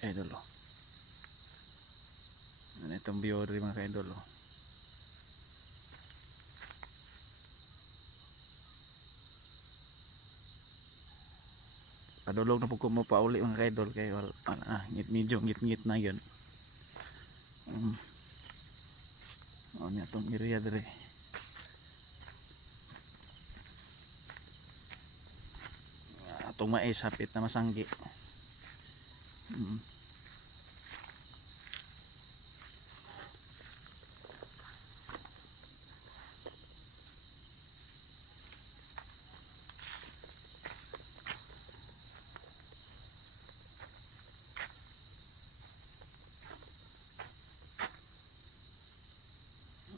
Idol oh. Ano itong view rin mga ka-idol oh. Padulog na po ko mo pauli mga ka-idol kay medyo ngit-ngit na yun. Ano itong area dire. Itong mais hapit na masanggi.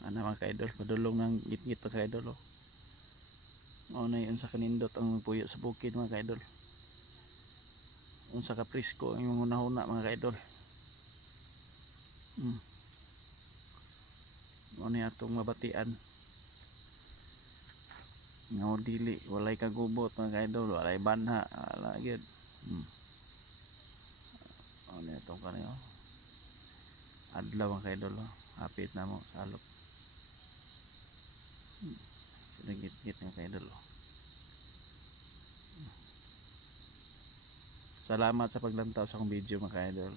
Ano mga ka-idol, padulong ng ngit-ngit mga ka-idol oh. Ano yun sa kanindot ang puyo sa bukid mga ka-idol. Unsa ka presko ang una-una mga ka-idol. Ano atong mabatian nga dili walay kagubot mga ka-idol, walay banha, wala gyud. Ano itong kaniyo adlaw mga ka-idol oh. Hapit na mo salop. Sinagit-git mga ka-idol oh. Salamat sa paglantaw sa akong video mga ka-idol.